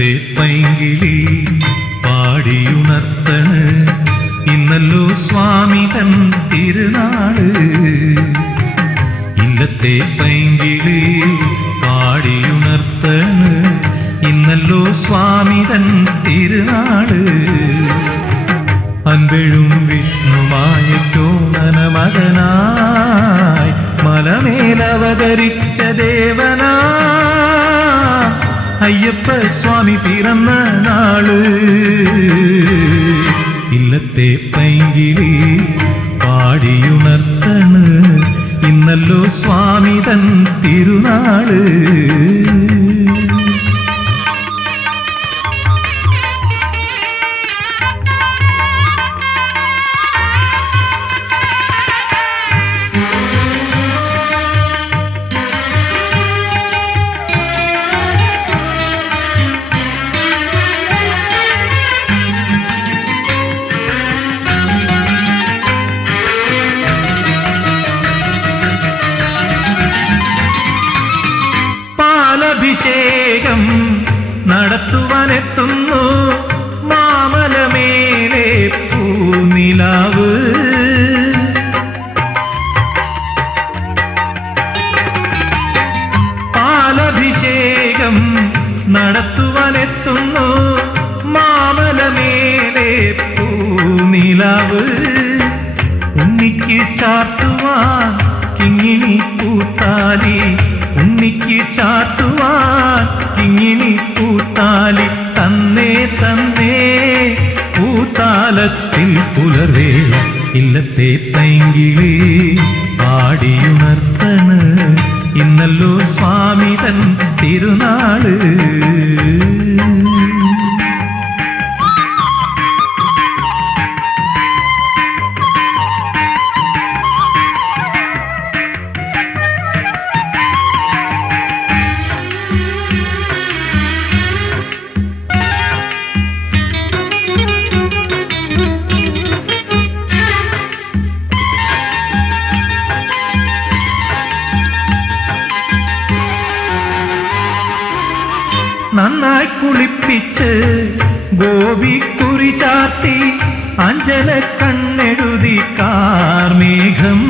ഇല്ലത്തെ പൈങ്കിളി പാടിയുണർത്തണ്. ഇന്നല്ലോ സ്വാമി തൻ തിരുനാൾ. ഇല്ലത്തെ പൈങ്കിളി പാടിയുണർത്തണ്. ഇന്നല്ലോ സ്വാമി തൻ തിരുനാൾ. അൻപഴും വിഷ്ണുമായ ചോണന മകനായി മലമേലവതരിച്ച ദേവനാ അയ്യപ്പ സ്വാമി പിറന്ന നാൾ. ഇല്ലത്തെ പൈങ്കിളി പാടിയുണർത്തണ്. ഇന്നല്ലോ സ്വാമി തൻ തിരുനാൾ. നടത്തുവാനെത്തുന്നു പൂത്താലി തന്നേ തന്നേ. പൂത്താലത്തിൽ പുലർവേള ഇല്ലത്തെ തൈങ്കിളി പാടിയുണർത്തണ്. ഇന്നല്ലോ സ്വാമി തൻ തിരുനാൾ. നന്നായി കുളിപ്പിച്ച് ഗോപിക്കുറി ചാർത്തി അഞ്ജന കണ്ണെഴുതി കാർമേഘം.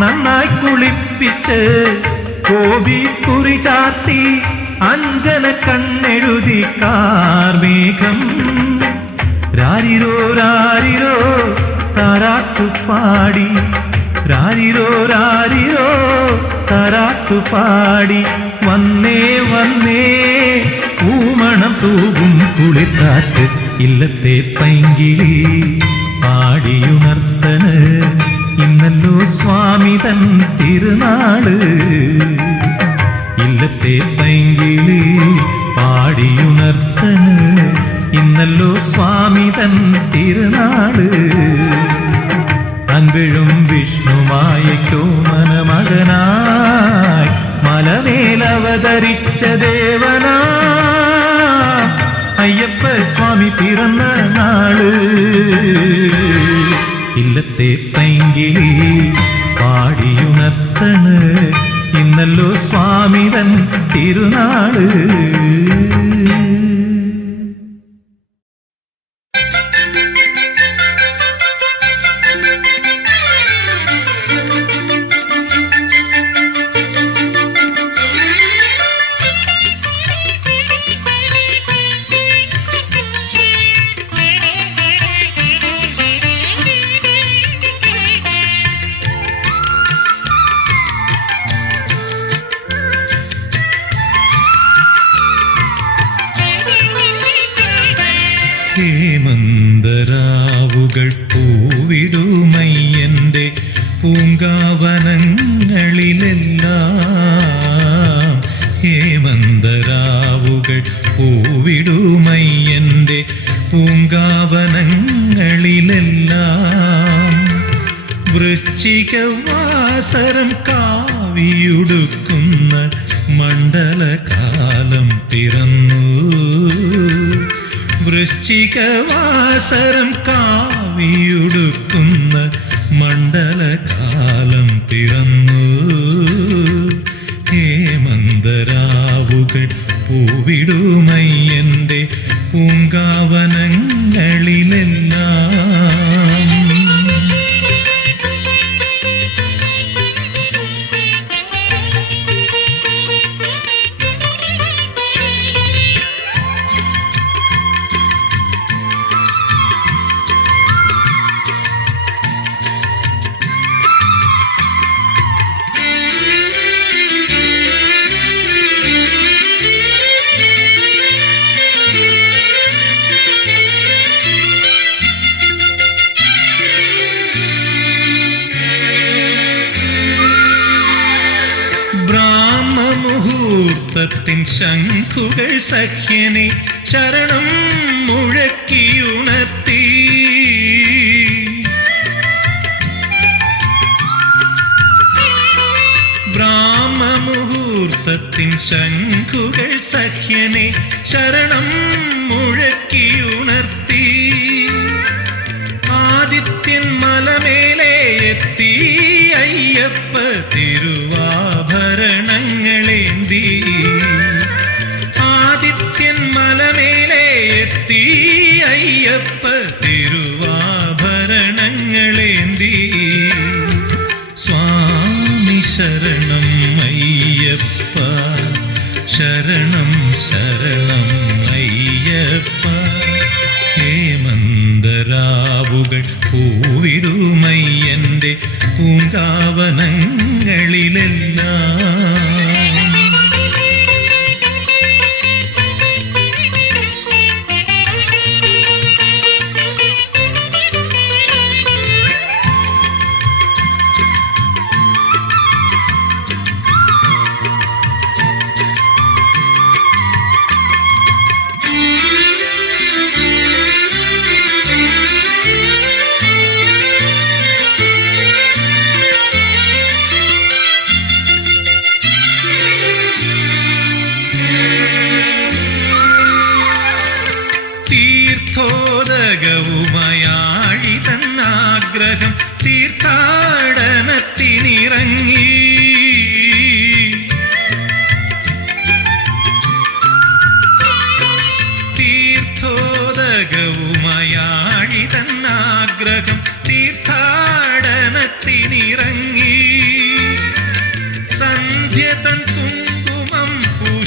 നന്നായി കുളിപ്പിച്ച് ഗോപിക്കുറി ചാർത്തി അഞ്ജന കണ്ണെഴുതി കാർമേഘം. രാരിരോ രാരിരോ താരാട്ടുപാടി രാരിരോ രാരിരോ താരാട്ടുപാടി വന്നേ വന്നേ പൂമണം തൂകും കുളിക്കാറ്റ് ഇല്ലത്തെ പൈങ്കിളി പാടിയുണർത്തന് ഇന്നല്ലോ സ്വാമി തൻ തിരുനാൾ. ഇല്ലത്തെ പൈങ്കിളി പാടിയുണർത്തന് ഇന്നല്ലോ സ്വാമി തൻ തിരുനാൾ. അൻപഴും വിഷ്ണുമായ കോമന മനമകനായി മലമേലവതരിച്ച ദേവനാ. അയ്യപ്പ സ്വാമി പിറന്ന നാൾ. ഇല്ലത്തെ തൈങ്കിളി പാടിയുണർത്തണ്. ഇന്നല്ലോ സ്വാമി തൻ തിരുനാൾ. പുതുക്കുന്ന മണ്ഡലകാലം പിറന്നു. വൃശ്ചികവാസരം കാവിയുടുക്കുന്ന മണ്ഡലകാലം പിറന്നു. ഹേമന്തരാവുകൾ പൂവിടുമയ്യന്റെ പൂങ്കാവനങ്ങൾ ബ്രാഹ്മമുഹൂർത്തത്തിൻ ശംഖുകൾ സഖ്യനെ ശരണം മുഴക്കിയുണർത്തി ബ്രാഹ്മമുഹൂർത്തത്തിൻ ശംഖുകൾ സഖ്യനെ ശരണം മുഴക്കിയുണർത്തി ആദിത്യൻ മലമേലെ എത്തി അയ്യപ്പ തിരുവാഭരണങ്ങളേന്തി ആദിത്യൻ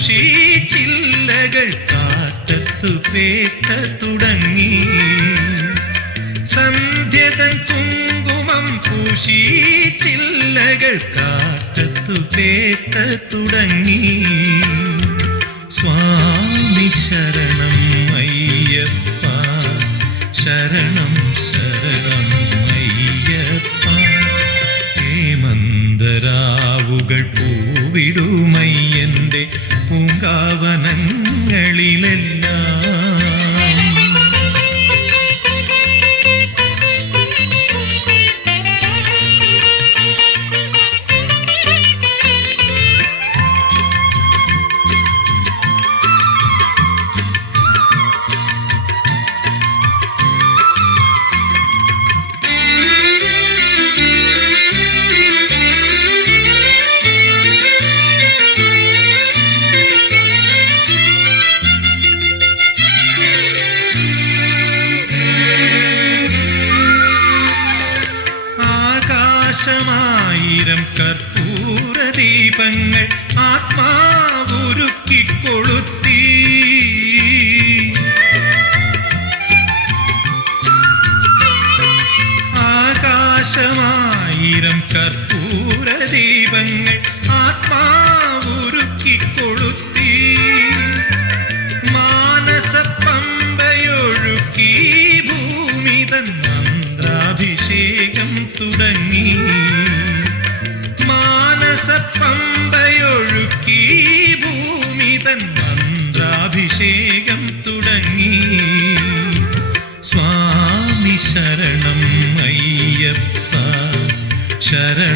പൂശി ചില്ലകൾ കാറ്റത്തു പേട്ട തുടങ്ങി. സന്ധ്യതൻ കുങ്കുമം പൂശി ചില്ലകൾ കാറ്റത്തു പേട്ട തുടങ്ങി. സ്വാമി ശരണം അയ്യപ്പ ശരണം ശരണം അയ്യപ്പ. ഹേമന്തരാവുകൾ പൂവിടുമയ്യന്റെ പൂങ്കാവനങ്ങളിലെല്ലാം കൊളുത്തി മാനസ പമ്പയൊഴുക്കി ഭൂമി തൻ മന്ത്രാഭിഷേകം തുടങ്ങി. മാനസ പമ്പയൊഴുക്കി ഭൂമി തൻ മന്ത്രാഭിഷേകം തുടങ്ങി. സ്വാമി ശരണം അയ്യപ്പ ശരണം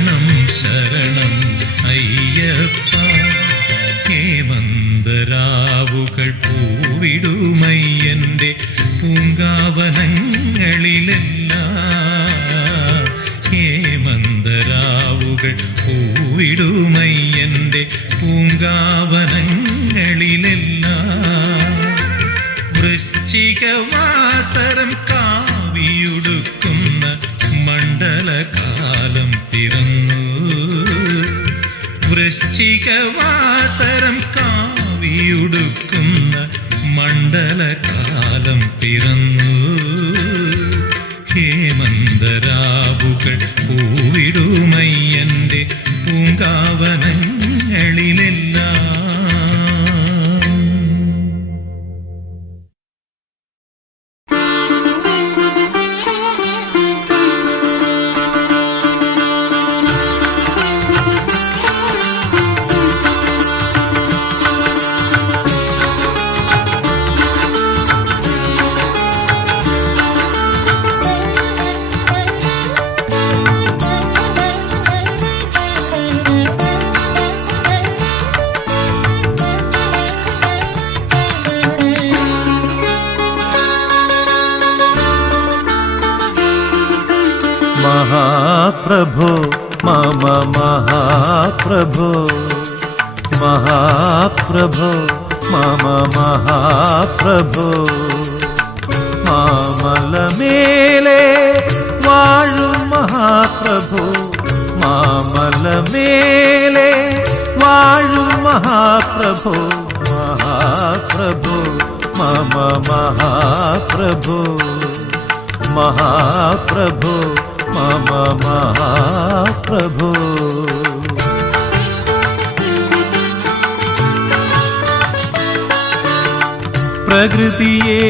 പൂവിടുമയ്യന്റെ പൂങ്കാവനങ്ങളിലെല്ലാം ഹേമന്തരാവുകൾ പൂവിടുമയ്യന്റെ പൂങ്കാവനങ്ങളിലെല്ലാം വൃശ്ചികവാസരം കാവിയുടുക്കുന്ന മണ്ഡലകാലം പിറന്നു. വൃശ്ചികവാസരം കാവിയുടുക്കുന്ന മണ്ഡലകാലം പിറന്നു. ഹേമന്തരാവുകൾ പൂവിടുമയ്യന്റെ പൂങ്കാവനങ്ങളിലെല്ലാം महाप्रभो महाप्रभो मम महाप्रभो மாமல மேலே வாழும் மகாபிரபு மாமல மேலே வாழும் மகாபிரபு மகாபிரபு மம மகாபிரபு மகாபிரபு மம மகாபிரபு പ്രകൃതിയെ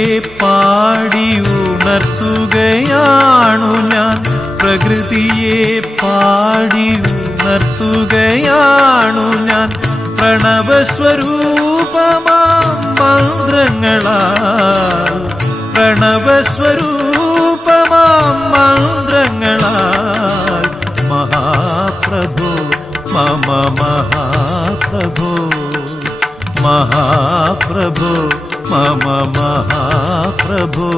പാടി ഉണർത്തുകയാണു ഞാൻ. പ്രകൃതിയെ പാടി ഉണർത്തുകയാണു ഞാൻ. പ്രണവസ്വരൂപമാം മന്ത്രങ്ങളാൽ. പ്രണവസ്വരൂപമാം മന്ത്രങ്ങളാൽ. മഹാപ്രഭു മമ മഹാപ്രഭു മഹാപ്രഭു. മമ മഹാപ്രഭു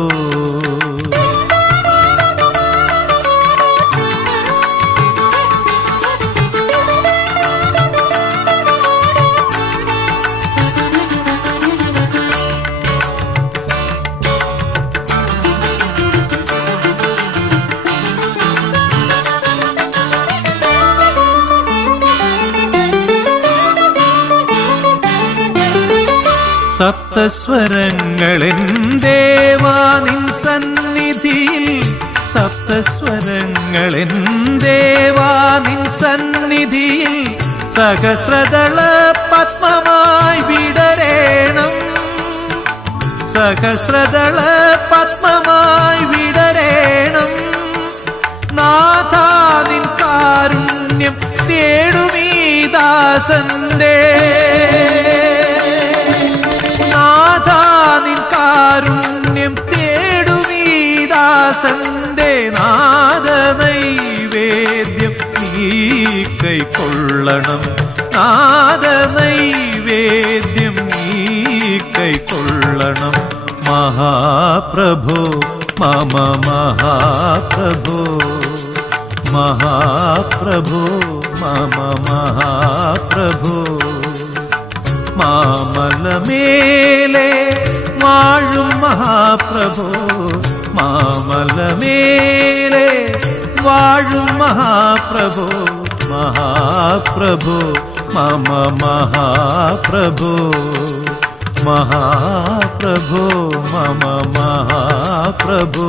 സപ്തസ്വരങ്ങളെൻ ദേവാ നിൻ സന്നിധിയിൽ സപ്തസ്വരങ്ങളെൻ ദേവാ നിൻ സന്നിധിയിൽ സഹസ്രദള പത്മമായി വിടരേണം. സഹസ്രദള പത്മമായി വിടരേണം. നാഥാ നിൻ കാരുണ്യം തേടുമീ ദാസന്റെ നാദ നൈവേദ്യം നീ കൈക്കൊള്ളണം. നാദ നൈവേദ്യം നീ കൈക്കൊള്ളണം. മഹാപ്രഭു മമ മഹാപ്രഭു. മഹാപ്രഭു മമ മഹാപ്രഭു. മാമലമേലെ വാഴും മഹാപ്രഭു. മാമലമേലെ വാഴും മഹാപ്രഭു മഹാപ്രഭു മമ മഹാപ്രഭു മഹാപ്രഭു മമ മഹാപ്രഭു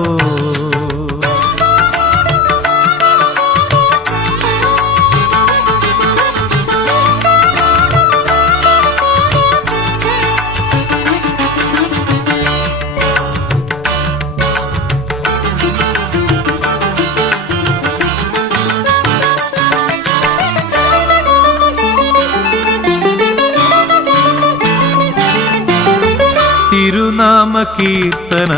തിരുനാമ കീർത്തന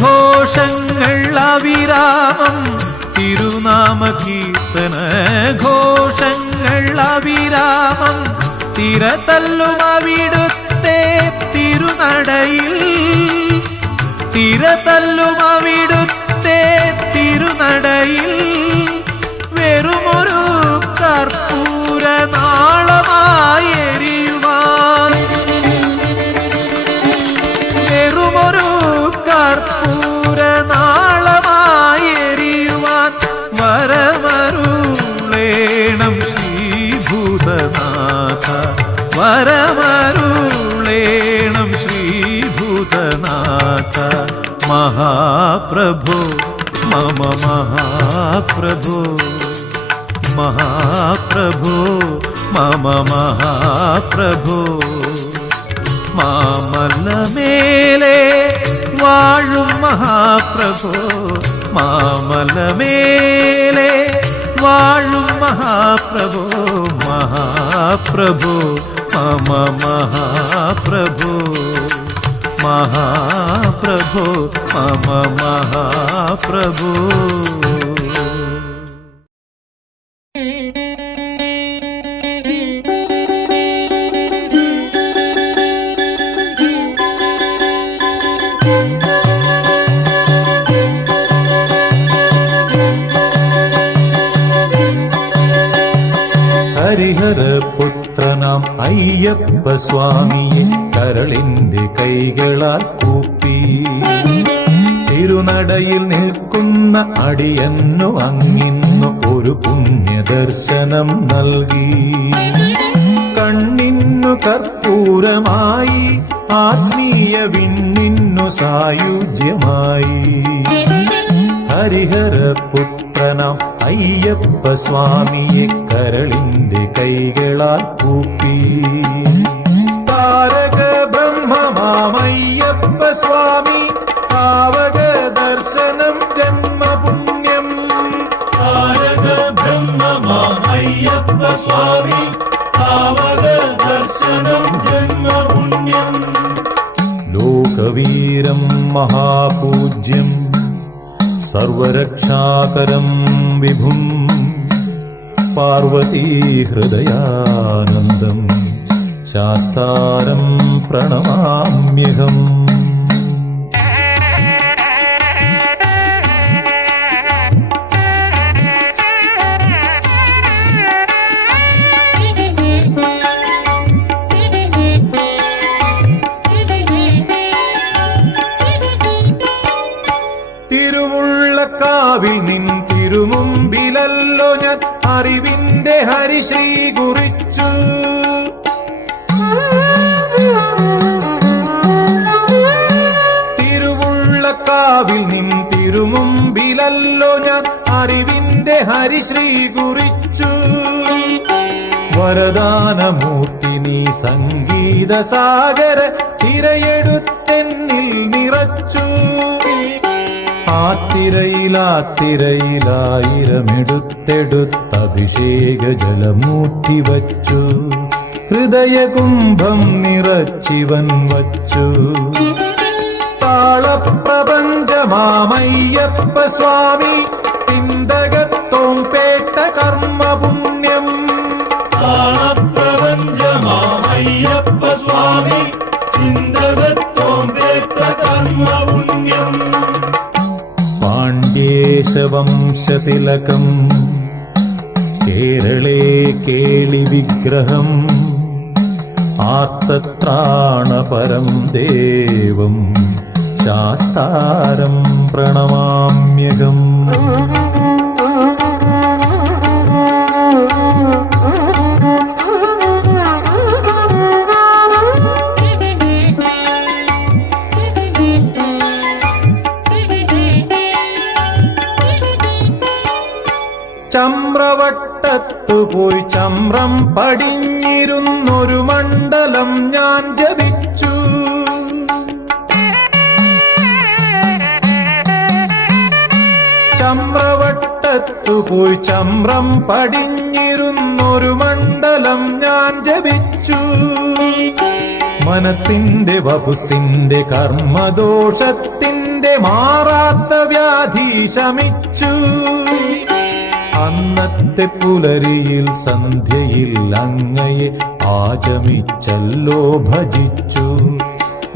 ഘോഷങ്ങൾ അവിരാമം. തിരുനാമ കീർത്തന ഘോഷങ്ങൾ അവിരാമം. തിരതല്ലും അവിടുത്തെ തിരുനടയിൽ. തിരതല്ലും അവിടുത്തെ തിരുനടയിൽ. വെറുമൊരു കർപ്പൂര നാളമായേ വരമരുളേണം ശ്രീഭൂതനാഥ. മഹാപ്രഭോ മമ മഹാപ്രഭോ. മഹാപ്രഭോ മമ മഹാപ്രഭോ. മാമല്ലമേലെ വാഴും മഹാപ്രഭോ. മാമല്ലമേലെ വാഴും മഹാപ്രഭോ. മഹാപ്രഭോ മമ മഹാപ്രഭോ മഹാപ്രഭോ മമ മഹാപ്രഭോ അയ്യപ്പ സ്വാമിയെ കരളിന്റെ കൈകളാൽ കൂപ്പി. തിരുനടയിൽ നിൽക്കുന്ന അടിയന്നു അങ്ങിന്നു ഒരു പുണ്യദർശനം നൽകി. കണ്ണിന്നു കർപ്പൂരമായി ആത്മീയ വിണ്ണിന്നു സായുജ്യമായി. ഹരിഹര പുത്രനം അയ്യപ്പ സ്വാമിയെ കരളിന്റെ കൈകളാൽ പൂപ്പി താരക ബ്രഹ്മമാമയ്യപ്പ സ്വാമി താവക ദർശനം ജന്മപുണ്യം. താരക ബ്രഹ്മമാമയ്യപ്പ സ്വാമി താവക ദർശനം ജന്മപുണ്യം. ലോകവീരം മഹാപൂജ്യം സർവരക്ഷാകരം വിഭും പാർവതീഹൃദയാനന്ദം ശാസ്താരം പ്രണമാമ്യഹം. തിരുവുള്ളക്കാവിൽ നിൻ തിരുമുമ്പിലല്ലോ ഞാൻ അറിവിന്റെ ഹരിശ്രീ കുറിച്ചു. തിരുവുള്ളക്കാവിൽ നിൻ തിരുമുമ്പിലല്ലോ ഞാൻ അറിവിന്റെ ഹരിശ്രീ കുറിച്ചു. വരദാനമൂർത്തി നീ സംഗീത സാഗര തിരയെടുത്തെന്നിൽ നിറച്ചു. ആത്തിരയിലാത്തിരയിലായിരമെടുത്തെടുത്തഭിഷേക ജലമൂട്ടി വച്ചു ഹൃദയകുംഭം നിറച്ചിവൻ വച്ചു. താളപ്രപഞ്ചമാമയ്യപ്പ സ്വാമി പിന്തകത്വം പേട്ട കർമ്മപുണ്യം താളപ്രപഞ്ചമാമയ്യപ്പ സ്വാമി പാണ്ഡ്യേശവംശതിലകം കേരളേ കേളി വിഗ്രഹം. ആർത്തത്രാണപരം ദേവം. ശാസ്താരം പ്രണമാമ്യകം. ചമ്രം പടിഞ്ഞിരുന്നൊരു മണ്ഡലം ഞാൻ ജപിച്ചു. ചമ്രവട്ടത്തു പോയി ചമ്രം പടിഞ്ഞിരുന്നൊരു മണ്ഡലം ഞാൻ ജപിച്ചു. മനസ്സിന്റെ വപുസിന്റെ കർമ്മദോഷത്തിന്റെ മാറാത്ത വ്യാധി ശമിച്ചു. അന്നത്തെ പുലരിയിൽ സന്ധ്യയിൽ അങ്ങയെ ആചമിച്ചല്ലോ ഭജിച്ചു.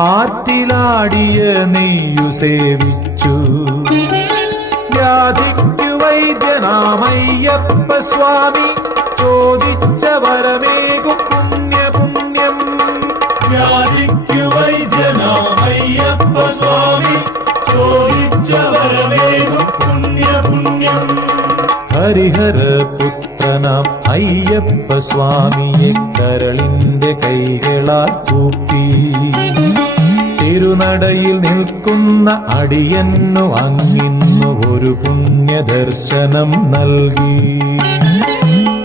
ആറ്റിലാടിയ നെയ്യു സേവിച്ചു. വ്യാധിക്കു വൈദ്യനാമയ്യപ്പ സ്വാമി ചോദിച്ച വരമേകും പുണ്യപുണ്യം. പുണ്യം വൈദ്യനാമയ്യപ്പ ഹരിഹര പുത്രനാം അയ്യപ്പ സ്വാമിയെ കരളിന്റെ കൈകളാൽ കൂപ്പി തിരുനടയിൽ നിൽക്കുന്ന അടിയന്നു അങ്ങിന്നു ഒരു പുണ്യദർശനം നൽകി.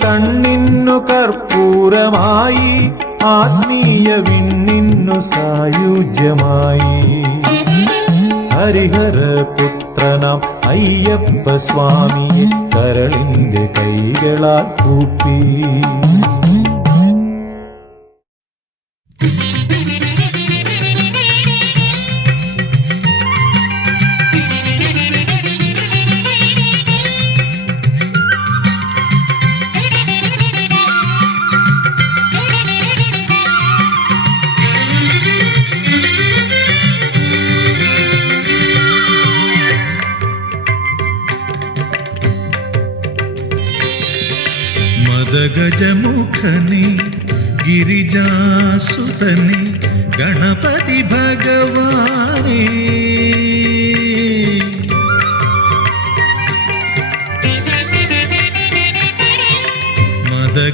കണ്ണിന്നു കർപ്പൂരമായി ആത്മീയ വിണ്ണിന്നു സായുജ്യമായി. ഹരിഹര പുത്രനാം അയ്യപ്പ സ്വാമിയെ കരളിന്റെ കൈകളാൽ കൂപ്പി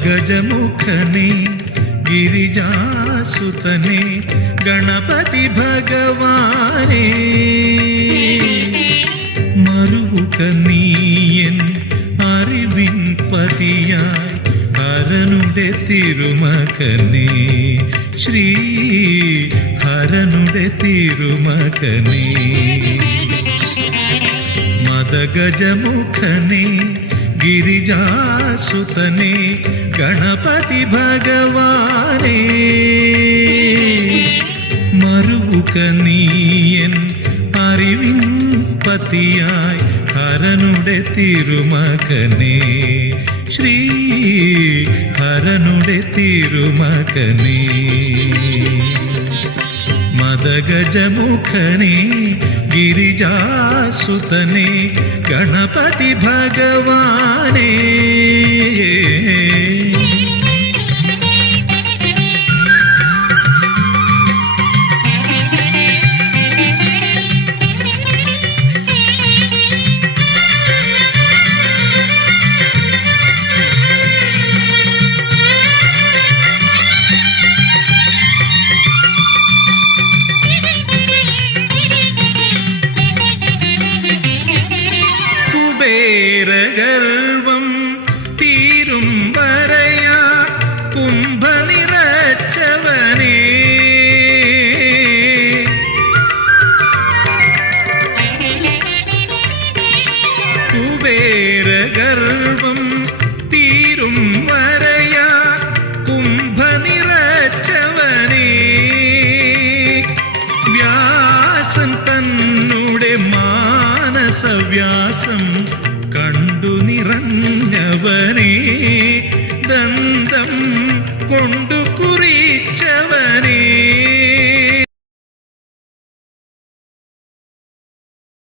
മദഗജമുഖനെ ഗിരിജാസുതനെ ഗണപതി ഭഗവാനേ. മറുക നീയൻ അറിവിൻ പതിയായി ഹരനുടെ തിരുമകനെ. ശ്രീ ഹരനുടെ തിരുമകനെ. മദഗജമുഖനെ ഗിരിജാസുതനെ ഗണപതി ഭഗവാനേ. മറുക നീയൻ അറിവിൻ പതിയായി ഹരനുടെ തിരുമകനെ. ശ്രീ ഹരനുടെ തിരുമകനെ. മദഗജമുഖനെ गिरिजा सुतने गणपति भगवाने। சேருக